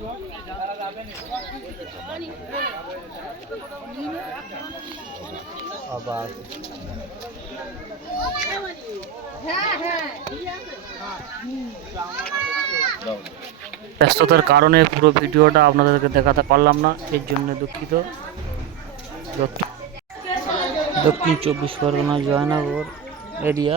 আওয়াজ হ্যাঁ হ্যাঁ হ্যাঁ দাও ত্রষ্টর কারণে পুরো ভিডিওটা আপনাদের দেখাতে পারলাম না এর জন্য দুঃখিত 2024 ফরনা জয়না অর এরিয়া